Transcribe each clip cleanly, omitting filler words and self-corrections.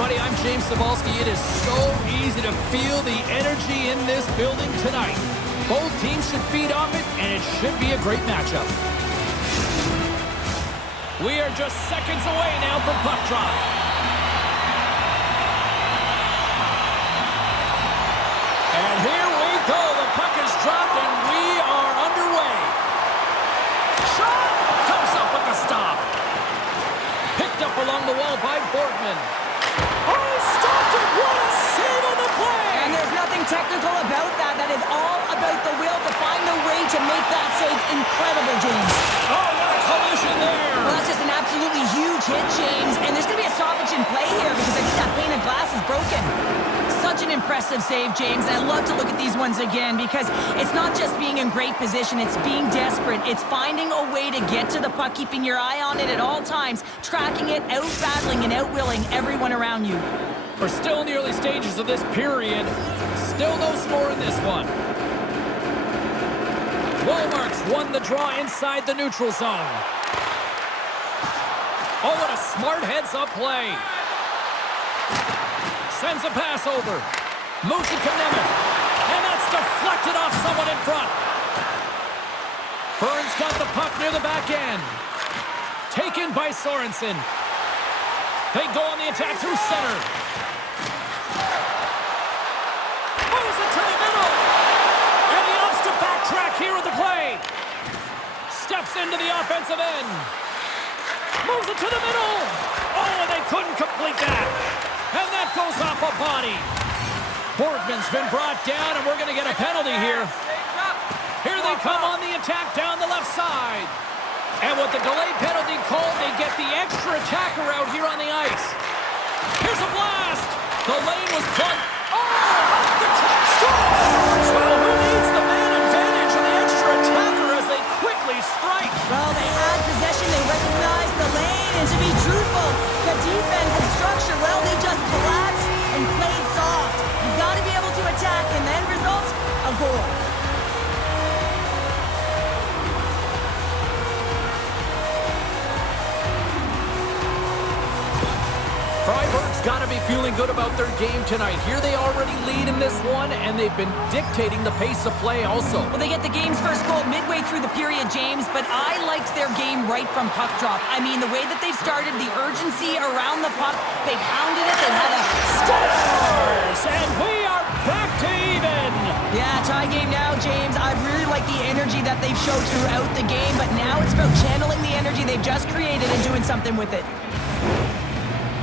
everybody. I'm James Cebulski. It is so easy to feel the energy in this building tonight. Both teams should feed off it, and it should be a great matchup. We are just seconds away now from puck drop. And here we go. The puck is dropped, and we are underway. Shot! Comes up with the stop. Picked up along the wall by Borgman. Oh, stopped it! What a save on the play! And there's nothing technical about that. That is all about the will to find a way to make that save incredible, James. Oh, what a collision there! Well, that's just an absolutely huge hit, James. And there's going to be a stoppage in play here because I think that pane of glass is broken. Such an impressive save, James. And I love to look at these ones again because it's not just being in great position. It's being desperate. It's finding a way to get to the puck, keeping your eye on it at all times, tracking it, out-battling and out-willing everyone around you. We're still in the early stages of this period. Still no score in this one. Wallmark's won the draw inside the neutral zone. Oh, what a smart heads-up play. Sends a pass over. Moves it to Nemeth. And that's deflected off someone in front. Bern's got the puck near the back end. Taken by Sorensen. They go on the attack through center. Moves it to the middle. And he opts to backtrack here with the play. Steps into the offensive end. Moves it to the middle. Oh, and they couldn't complete that. And that goes off a body. Borgman's been brought down, and we're going to get a penalty here. Here they come on the attack down the left side. And with the delay penalty called, they get the extra attacker out here on the ice. Here's a blast. The lane was plugged. Oh, the clock scores. Well, who needs the man advantage of the extra attacker as they quickly strike? Well, they had possession. They recognized the lane. And to be truthful, the defense and structure, well, they just collapsed and played soft. You've got to be able to attack, and the end result, a goal. Freiburg's got to be feeling good about their game tonight. Here they already lead in this one, and they've been dictating the pace of play also. Well, they get the game's first goal midway through the period, James, but I liked their game right from puck drop. I mean, the way that they've started, the urgency around the puck, they pounded it, they had a scores, and we are back to even. Yeah, tie game now, James. I really like the energy that they've showed throughout the game, but now it's about channeling the energy they've just created and doing something with it.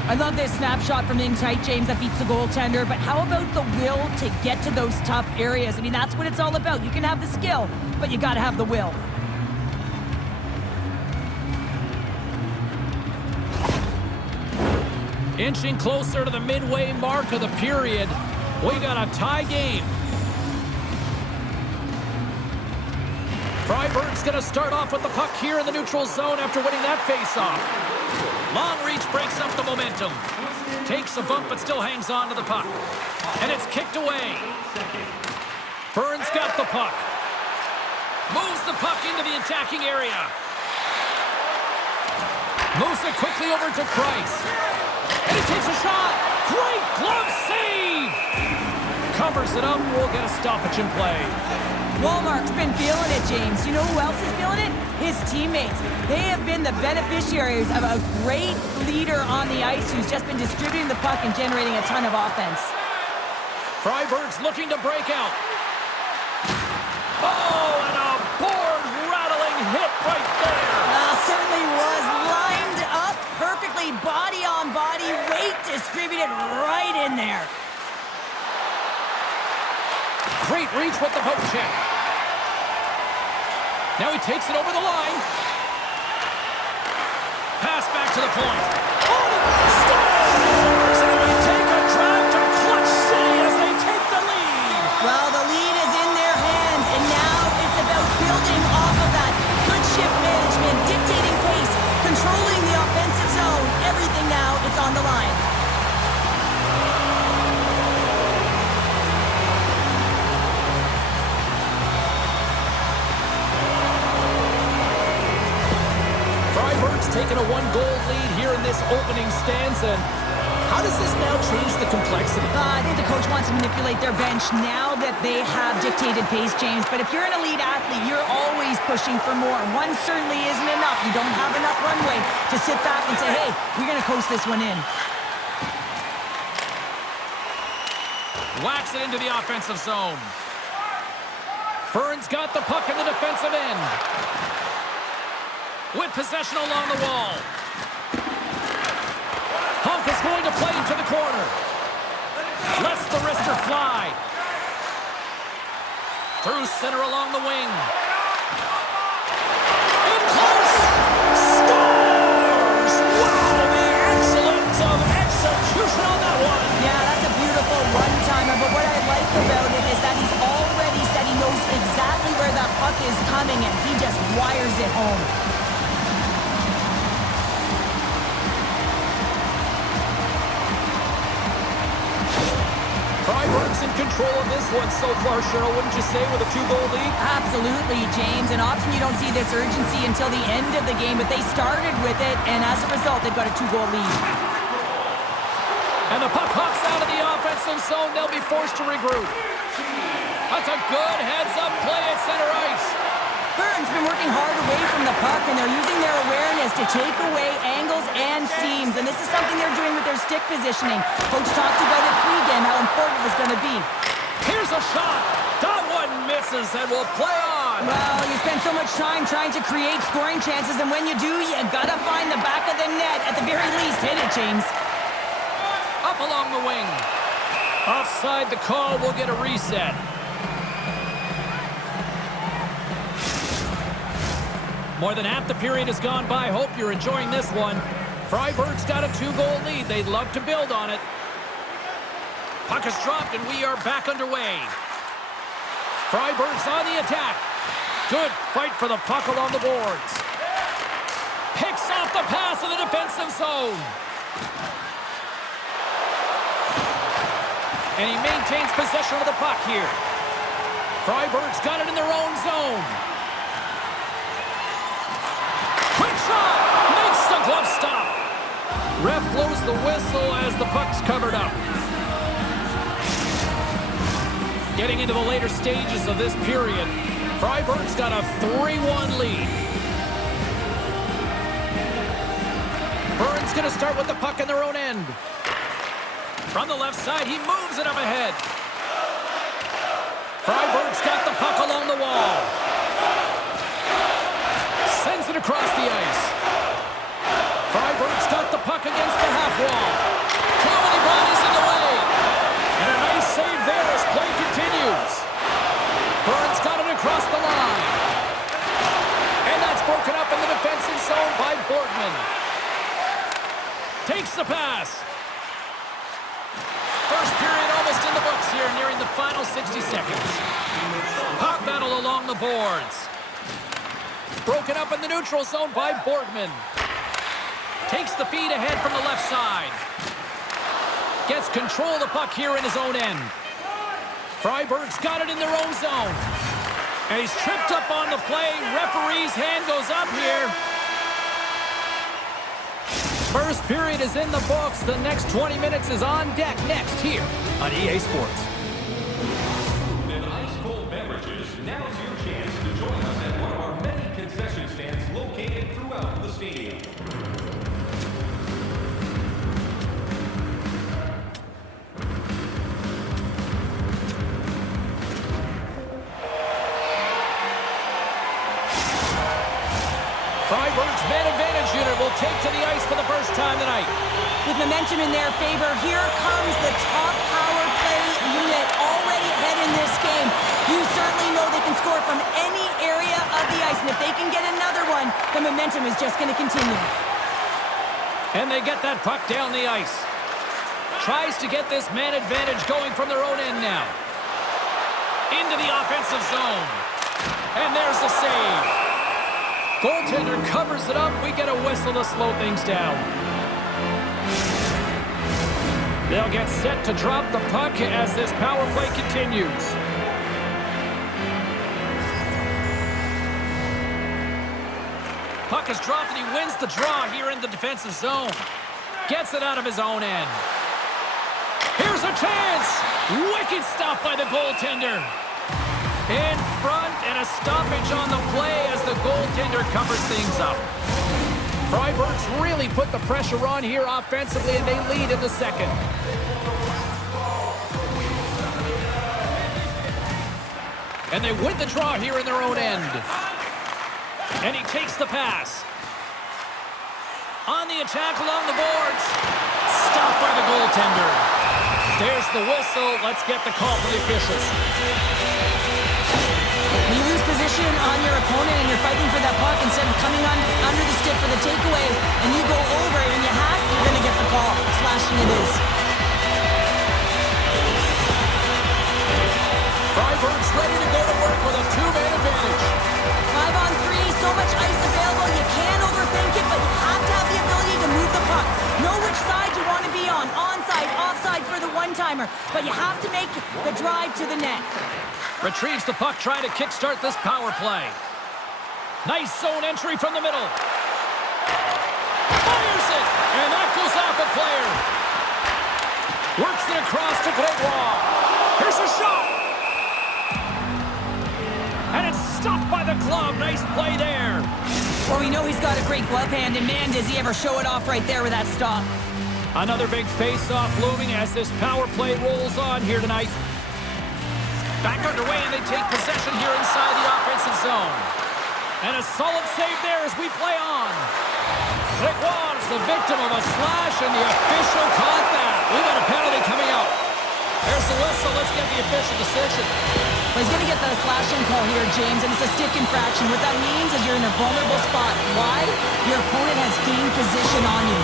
I love this snapshot from in tight, James, that beats the goaltender, but how about the will to get to those tough areas? I mean, that's what it's all about. You can have the skill, but you got to have the will. Inching closer to the midway mark of the period, we got a tie game. Freiburg's going to start off with the puck here in the neutral zone after winning that face-off. Long reach breaks up the momentum. Takes a bump but still hangs on to the puck. And it's kicked away. Bern's got the puck. Moves the puck into the attacking area. Moves it quickly over to Price. And he takes a shot. Great glove save. Covers it up. We'll get a stoppage in play. Wallmark's been feeling it, James. You know who else is feeling it? His teammates. They have been the beneficiaries of a great leader on the ice who's just been distributing the puck and generating a ton of offense. Freiburg's looking to break out. Oh, and a board-rattling hit right there. Certainly was lined up perfectly, body on body, weight distributed right in there. Great reach with the poke check. Now he takes it over the line. Pass back to the point. Oh, scores! And we take a drive to Clutch City as they take the lead. Well, the lead is in their hands, and now it's about building off of that. Good shift management, dictating pace, controlling the offensive zone. Everything now, it's on the line. Freiburg's taken a one-goal lead here in this opening stanza. How does this now change the complexity? I think the coach wants to manipulate their bench now that they have dictated pace, James. But if you're an elite athlete, you're always pushing for more. One certainly isn't enough. You don't have enough runway to sit back and say, hey, we're going to coast this one in. Whacks it into the offensive zone. Bern's got the puck in the defensive end. With possession along the wall. Hunk is going to play into the corner. Lets the wrister fly. Through center along the wing. In close. Scores! Wow, the excellence of execution on that one. Yeah, that's a beautiful one-timer. But what I like about it is that he's already said he knows exactly where that puck is coming, and he just wires it home. Freiburg's in control of this one so far, Cheryl, wouldn't you say, with a 2-goal lead? Absolutely, James. And often you don't see this urgency until the end of the game, but they started with it, and as a result, they've got a 2-goal lead. And the puck hops out of the offensive zone. They'll be forced to regroup. That's a good heads-up play at center ice. Bern's been working hard away from the puck, and they're using their awareness to take away angles and seams. And this is something they're doing with their stick positioning. Coach talked about it pregame, how important it was going to be. Here's a shot. That one misses and will play on. Well, you spend so much time trying to create scoring chances, and when you do, you got to find the back of the net. At the very least, hit it, James. Up along the wing. Offside the call. We'll get a reset. More than half the period has gone by. Hope you're enjoying this one. Freiburg's got a 2-goal lead. They'd love to build on it. Puck is dropped, and we are back underway. Freiburg's on the attack. Good fight for the puck along the boards. Picks off the pass in the defensive zone. And he maintains possession of the puck here. Freiburg's got it in their own zone. Quick shot! Makes the glove stop. Ref blows the whistle as the puck's covered up. Getting into the later stages of this period, Freiburg's got a 3-1 lead. Bern's going to start with the puck in their own end. From the left side, he moves it up ahead. Freiburg's got the puck along the wall. Sends it across the ice. Freiburg's got the puck against the half wall. Too many bodies in the way. And a nice save there as play continues. Bern's got it across the line. And that's broken up in the defensive zone by Borgman. Takes the pass. First period almost in the books here, nearing the final 60 seconds. Puck battle along the boards. Broken up in the neutral zone by Borgman. Takes the feed ahead from the left side. Gets control of the puck here in his own end. Freiburg's got it in their own zone. And he's tripped up on the play. Referee's hand goes up here. First period is in the books. The next 20 minutes is on deck next here on EA Sports. And ice-cold beverages, now's your chance to join us at one of our many concession stands located throughout the stadium. Freiburg's man advantage unit will take to the ice for the first time tonight. With momentum in their favor, here comes the top power play unit already ahead in this game. You certainly know they can score from any area of the ice, and if they can get another one, the momentum is just going to continue. And they get that puck down the ice. Tries to get this man advantage going from their own end now. Into the offensive zone. And there's the save. Goaltender covers it up. We get a whistle to slow things down. They'll get set to drop the puck as this power play continues. Puck is dropped and he wins the draw here in the defensive zone. Gets it out of his own end. Here's a chance. Wicked stop by the goaltender. In front, and a stoppage on the play as the goaltender covers things up. Freiburg's really put the pressure on here offensively, and they lead in the second. And they win the draw here in their own end. And he takes the pass. On the attack along the boards. Stopped by the goaltender. There's the whistle. Let's get the call from the officials. You lose position on your opponent and you're fighting for that puck instead of coming under the stick for the takeaway, and you go over it and you hack, you're going to get the call. Slashing it is. Freiburg's ready to go to work with a two-man advantage. 5-on-3, so much ice available. You can't overthink it, but you have to have the ability to move the puck. Know which side you want to be on. Onside, offside for the one-timer. But you have to make the drive to the net. Retrieves the puck, trying to kickstart this power play. Nice zone entry from the middle. Fires it, and that goes off a player. Works it across to Grégoire. Here's a shot. And it's stopped by the glove. Nice play there. Well, we know he's got a great glove hand, and man, does he ever show it off right there with that stop. Another big face-off looming as this power play rolls on here tonight. Back underway, and they take possession here inside the offensive zone. And a solid save there as we play on. Grégoire's the victim of a slash, and the official caught that. We got a penalty coming up. There's the whistle. Let's get the official decision. Well, he's going to get the slashing call here, James, and it's a stick infraction. What that means is you're in a vulnerable spot. Why? Your opponent has gained position on you.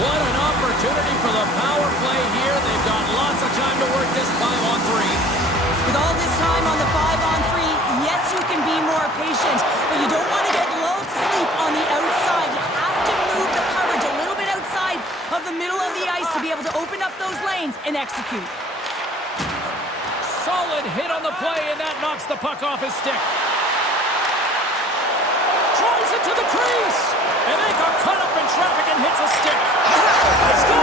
What an opportunity for the power play here. They've got lots of time to work this 5-on-3. With all this time on the 5-on-3, yes, you can be more patient, but you don't want to get lulled to sleep on the outside. You have to move the coverage a little bit outside of the middle of the ice to be able to open up those lanes and execute. Solid hit on the play, and that knocks the puck off his stick. Drives it to the crease, and they got cut up in traffic and hits a stick. They score!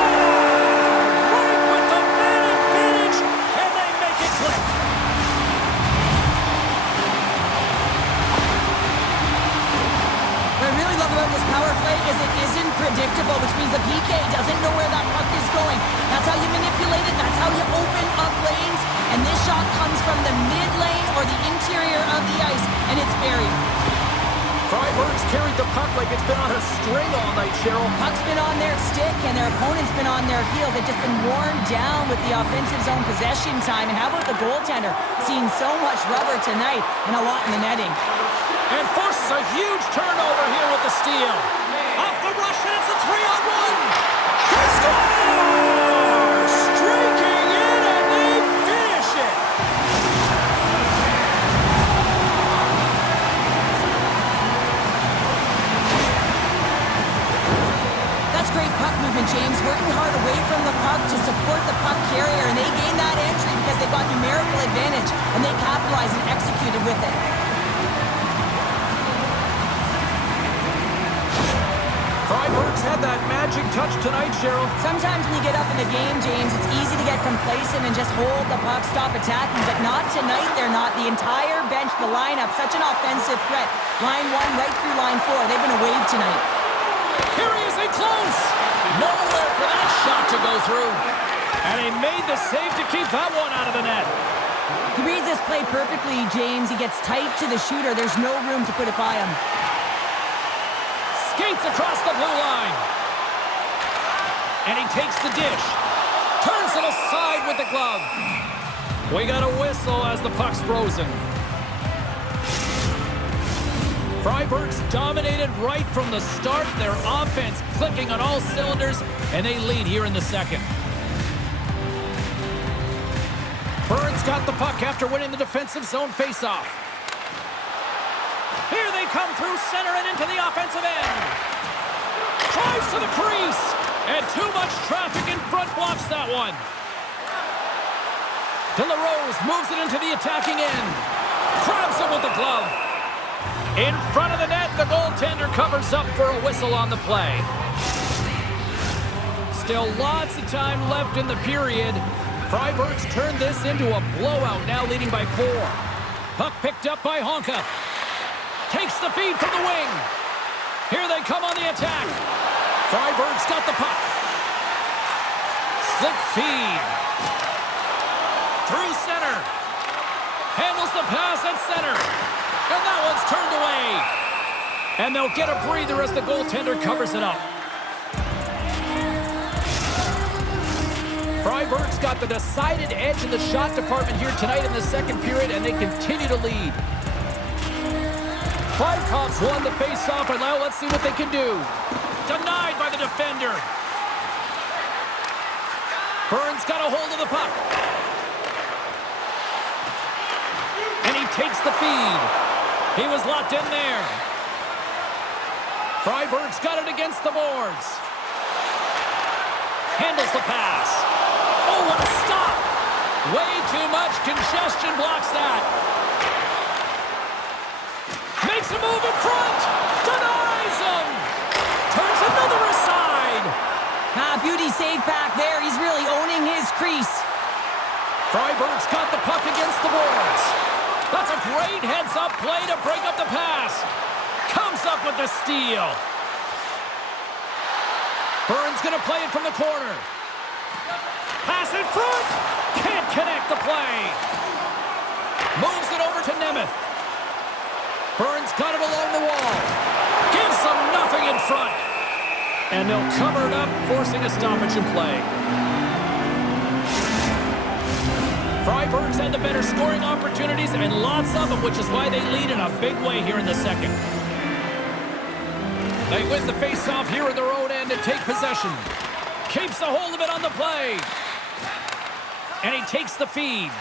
Right with the man advantage, and they make it click. What I really love about this power play is it isn't predictable, which means the PK doesn't know where that puck is going. That's how you manipulate it. That's how you open up lanes. And this shot comes from the mid lane or the interior of the ice, and it's buried. Freiburg's carried the puck like it's been on a string all night, Cheryl. Puck's been on their stick, and their opponent's been on their heels. They've just been worn down with the offensive zone possession time. And how about the goaltender? Seeing so much rubber tonight and a lot in the netting. And forces a huge turnover here with the steal. Off the rush, and it's a 3-on-1. They score! Streaking in, and they finish it. That's great puck movement, James. Working hard away from the puck to support the puck carrier, and they gained that entry because they got numerical advantage, and they capitalized and executed with it. Freiburg's had that magic touch tonight, Cheryl. Sometimes when you get up in the game, James, it's easy to get complacent and just hold the puck, stop attacking, but not tonight. They're not. The entire bench, the lineup, such an offensive threat. Line 1 right through line 4. They've been a wave tonight. Here he is in close. Nowhere for that shot to go through. And he made the save to keep that one out of the net. He reads this play perfectly, James. He gets tight to the shooter. There's no room to put it by him. Skates across the blue line. And he takes the dish. Turns it aside with the glove. We got a whistle as the puck's frozen. Freiburg's dominated right from the start. Their offense clicking on all cylinders, and they lead here in the second. Bern's got the puck after winning the defensive zone faceoff. Here they come through center and into the offensive end. Drives to the crease, and too much traffic in front blocks that one. De La Rose moves it into the attacking end. Grabs it with the glove. In front of the net, the goaltender covers up for a whistle on the play. Still lots of time left in the period. Freiburg's turned this into a blowout, now leading by 4. Puck picked up by Honka. Takes the feed from the wing. Here they come on the attack. Freiburg's got the puck. Slick feed. Through center. Handles the pass at center. And that one's turned away. And they'll get a breather as the goaltender covers it up. Freiburg's got the decided edge in the shot department here tonight in the second period, and they continue to lead. Freiburg's won the face-off, and now let's see what they can do. Denied by the defender. Bern's got a hold of the puck. And he takes the feed. He was locked in there. Freiburg's got it against the boards. Handles the pass. Oh, what a stop! Way too much congestion blocks that. Makes a move in front. Denies him. Turns another aside. Beauty save back there. He's really owning his crease. Freiburg's got the puck against the boards. That's a great heads-up play to break up the pass. Comes up with the steal. Bern's going to play it from the corner. Pass in front. Can't connect the play. Moves it over to Nemeth. Bern's got it along the wall. Gives them nothing in front. And they'll cover it up, forcing a stoppage in play. Freiburg's had the better scoring opportunities, and lots of them, which is why they lead in a big way here in the second. They win the face-off here in their own end and take possession. Keeps a hold of it on the play. And he takes the feed.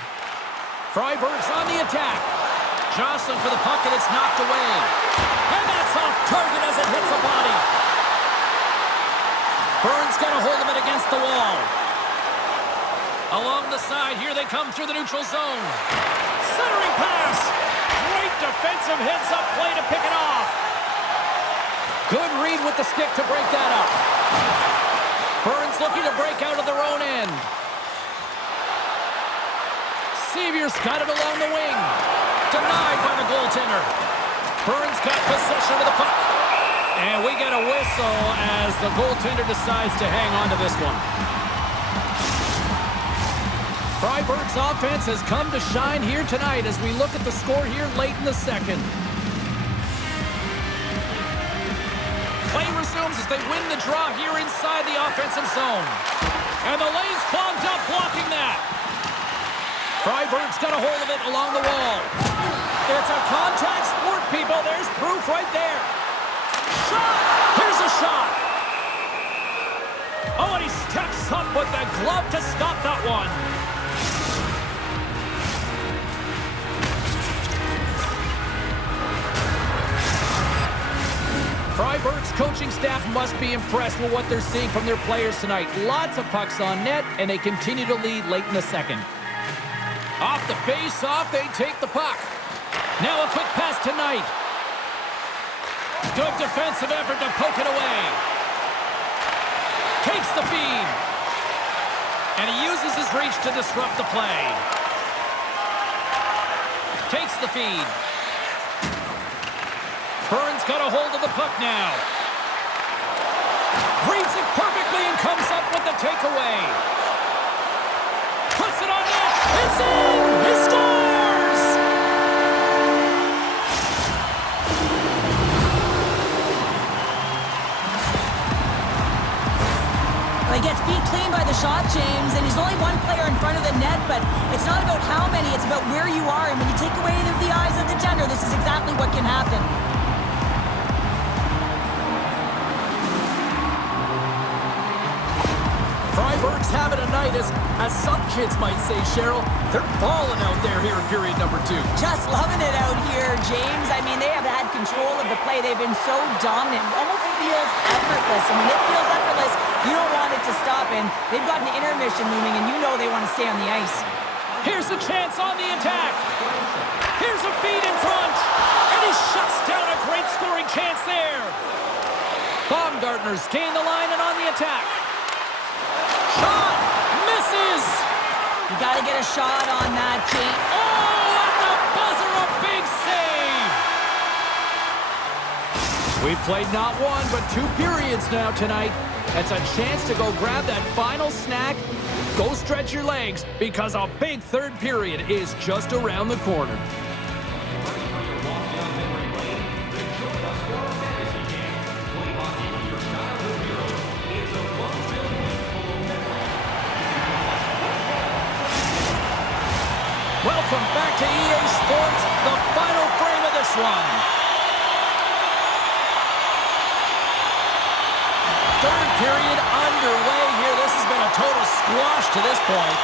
Freiburg's on the attack. Jostling for the puck, and it's knocked away. And that's off target as it hits a body. Bern's got a hold of it against the wall. Along the side, here they come through the neutral zone. Centering pass. Great defensive heads-up play to pick it off. Good read with the stick to break that up. Bern's looking to break out of their own end. Seavier's got it along the wing. Denied by the goaltender. Bern's got possession of the puck. And we get a whistle as the goaltender decides to hang on to this one. Freiburg's offense has come to shine here tonight as we look at the score here late in the second. Play resumes as they win the draw here inside the offensive zone. And the lane's clogged up, blocking that. Freiburg's got a hold of it along the wall. It's a contact sport, people. There's proof right there. Shot! Here's a shot. Oh, and he steps up with the glove to stop that one. Freiburg's coaching staff must be impressed with what they're seeing from their players tonight. Lots of pucks on net, and they continue to lead late in the second. Off the face-off, they take the puck. Now a quick pass to Knight. Good defensive effort to poke it away. Takes the feed. And he uses his reach to disrupt the play. Takes the feed. Bern's got a hold of the puck now. Reads it perfectly and comes up with the takeaway. Puts it on net. It's in! He scores! Well, he gets beat clean by the shot, James, and he's only one player in front of the net, but it's not about how many, it's about where you are. And when you take away the eyes of the tender, this is exactly what can happen. Freiburg's having a night, as some kids might say, Cheryl. They're balling out there here in period number 2. Just loving it out here, James. I mean, they have had control of the play. They've been so dominant. It almost feels effortless. And when it feels effortless, you don't want it to stop. And they've got an intermission looming, and you know they want to stay on the ice. Here's a chance on the attack. Here's a feed in front. And he shuts down a great scoring chance there. Baumgartner's gained the line and on the attack. Shot! Misses! You got to get a shot on that, Kate. Oh, at the buzzer, a big save! We've played not one, but 2 periods now tonight. It's a chance to go grab that final snack. Go stretch your legs, because a big third period is just around the corner. Welcome back to EA Sports, the final frame of this one. Third period underway here. This has been a total squash to this point.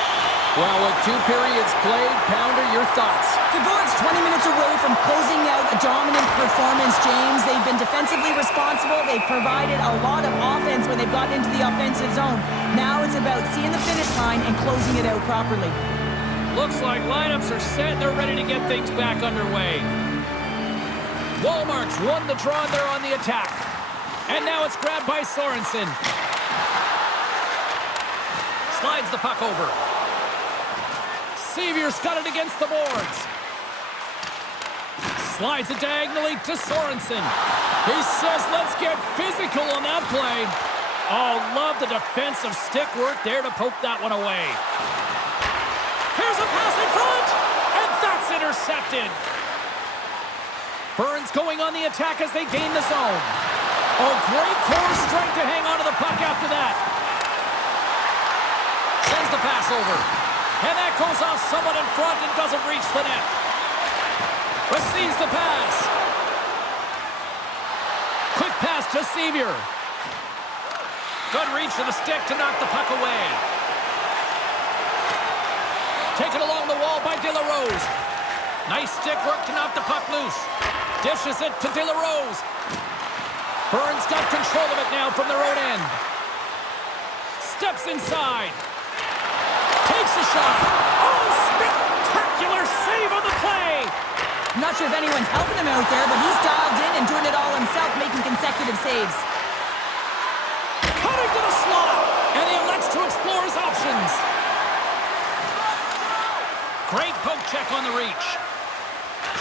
Well, with 2 periods played, Pounder, your thoughts? Fribourg's 20 minutes away from closing out a dominant performance, James. They've been defensively responsible. They've provided a lot of offense when they've gotten into the offensive zone. Now it's about seeing the finish line and closing it out properly. Looks like lineups are set. They're ready to get things back underway. Wallmark's won the draw. They're on the attack. And now it's grabbed by Sorensen. Slides the puck over. Seavier's got it against the boards. Slides it diagonally to Sorensen. He says, let's get physical on that play. Oh, love the defensive stick work there to poke that one away. Here's a pass in front, and that's intercepted. Burns going on the attack as they gain the zone. Oh, great core strength to hang on to the puck after that. Sends the pass over. And that goes off someone in front and doesn't reach the net. Receives the pass. Quick pass to Seavier. Good reach to the stick to knock the puck away. Taken along the wall by De La Rose. Nice stick work to knock the puck loose. Dishes it to De La Rose. Burns got control of it now from their own end. Steps inside. Takes a shot. Oh, spectacular save on the play. I'm not sure if anyone's helping him out there, but he's dialed in and doing it all himself, making consecutive saves. Cutting to the slot, and he elects to explore his options. Great poke check on the reach.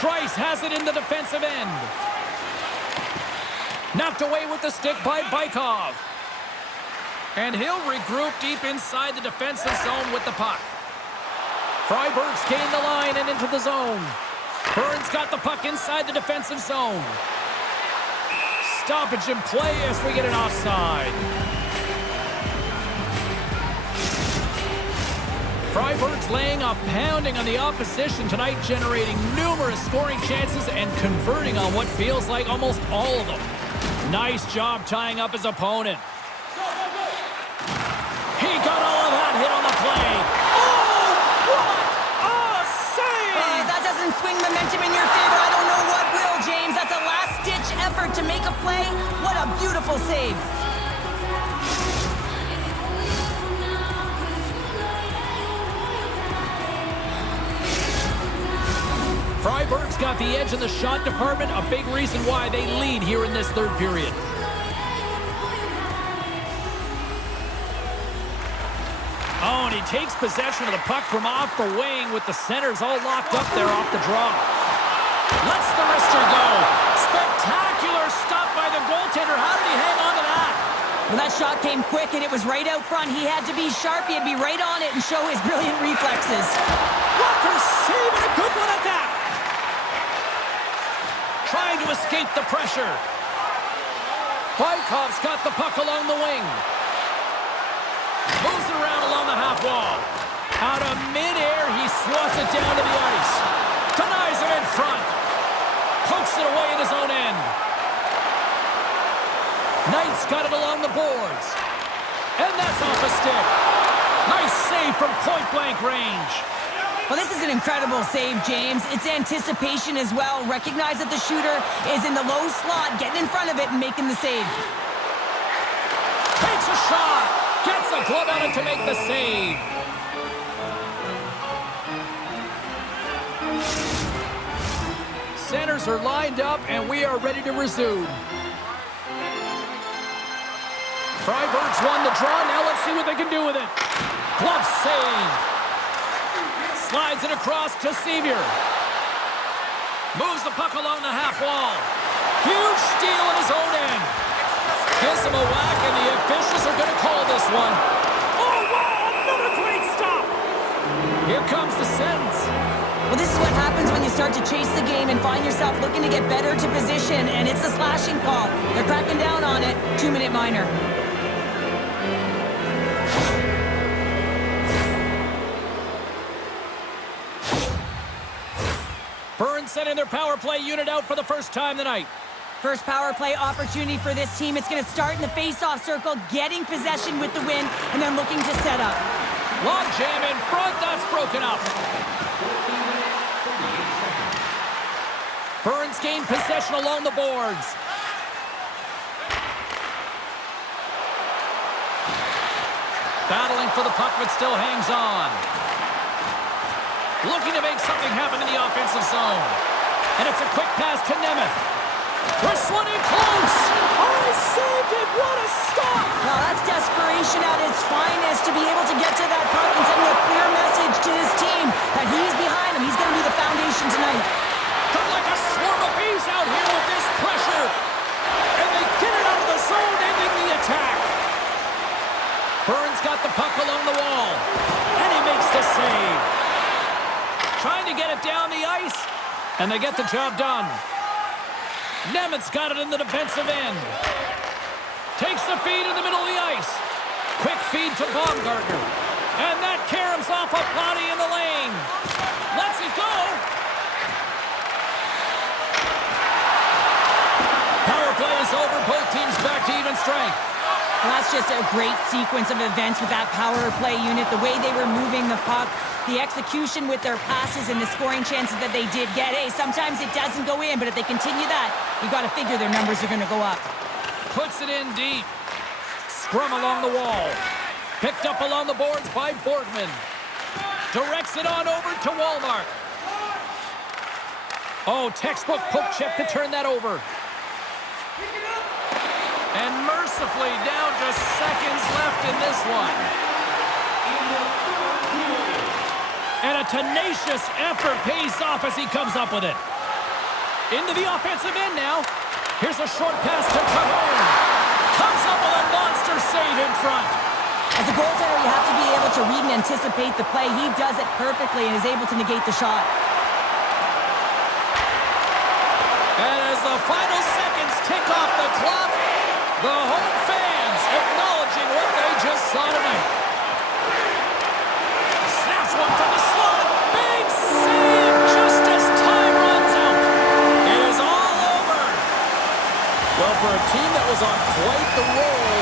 Kreis has it in the defensive end. Knocked away with the stick by Bykov. And he'll regroup deep inside the defensive zone with the puck. Freiburg's gained the line and into the zone. Burns got the puck inside the defensive zone. Stoppage in play as we get an offside. Freiburg's laying a pounding on the opposition tonight, generating numerous scoring chances and converting on what feels like almost all of them. Nice job tying up his opponent. He got all of that hit on the play. Oh, what a save! That doesn't swing momentum in your favor. I don't know what will, James. That's a last-ditch effort to make a play. What a beautiful save. Freiburg's got the edge in the shot department, a big reason why they lead here in this third period. Oh, and he takes possession of the puck from off the wing with the centers all locked up there off the draw. Lets the wrister go. Spectacular stop by the goaltender. How did he hang on to that? Well, that shot came quick, and it was right out front. He had to be sharp. He had to be right on it and show his brilliant reflexes. Walker saving a good one at that. Trying to escape the pressure. Bykov's got the puck along the wing. Moves it around along the half wall. Out of midair, he swats it down to the ice. Denies him in front. Pokes it away in his own end. Knight's got it along the boards. And that's off a stick. Nice save from point-blank range. Well, this is an incredible save, James. It's anticipation as well. Recognize that the shooter is in the low slot, getting in front of it and making the save. Takes a shot. Gets a glove on it to make the save. centers are lined up, and we are ready to resume. Freiburg's won the draw. Now let's see what they can do with it. Glove save. Slides it across to Sevier. Moves the puck along the half wall. Huge steal in his own end. Gives him a whack, and the officials are going to call this one. Oh, wow! Another great stop! Here comes the sentence. Well, this is what happens when you start to chase the game and find yourself looking to get better to position, and it's a slashing call. They're cracking down on it. 2-minute minor. Bern sending their power play unit out for the first time tonight. First power play opportunity for this team. It's going to start in the face-off circle, getting possession with the win, and then looking to set up. Long jam in front, that's broken up. Bern's gained possession along the boards. Battling for the puck, but still hangs on. Looking to make something happen in the offensive zone. And it's a quick pass to Nemeth. Whistling in close. Oh, he saved it. What a stop. Well, that's desperation at its finest to be able to get to that puck and send a clear message to his team that he's behind him. He's going to be the foundation tonight. They're like a swarm of bees out here with this pressure. And they get it out of the zone, ending the attack. Bern's got the puck along the wall. And he makes the save. Trying to get it down the ice, and they get the job done. Nemeth's got it in the defensive end. Takes the feed in the middle of the ice. Quick feed to Baumgartner. And that caroms off a body in the lane. Lets it go. Power play is over. Both teams back to even strength. Well, that's just a great sequence of events with that power play unit, the way they were moving the puck, the execution with their passes, and the scoring chances that they did get. Hey, sometimes it doesn't go in, but if they continue that, you got to figure their numbers are going to go up. Puts it in deep. Scrum along the wall. Picked up along the boards by Borgman. Directs it on over to Wallmark. Oh, textbook poke check to turn that over. And mercifully down to seconds left in this one. And a tenacious effort pays off as he comes up with it. Into the offensive end now. Here's a short pass to Kanton. Comes up with a monster save in front. As a goaltender, you have to be able to read and anticipate the play. He does it perfectly and is able to negate the shot. And as the final seconds tick off the clock, the home fans acknowledging what they just saw tonight. Snaps one from the slot. Big save just as time runs out. It is all over. Well, for a team that was on quite the roll,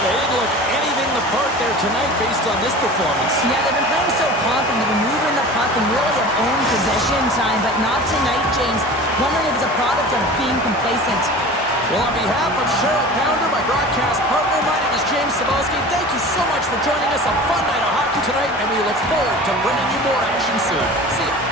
they didn't look anything the part there tonight based on this performance. Yeah, they've been playing so confident. They've been moving the puck and really have owned possession time, but not tonight, James. Wondering if it's a product of being complacent. Well, on behalf of Cheryl Pounder, my broadcast partner, my name is James Cebulski. Thank you so much for joining us. A fun night of hockey tonight, and we look forward to bringing you more action soon. See ya.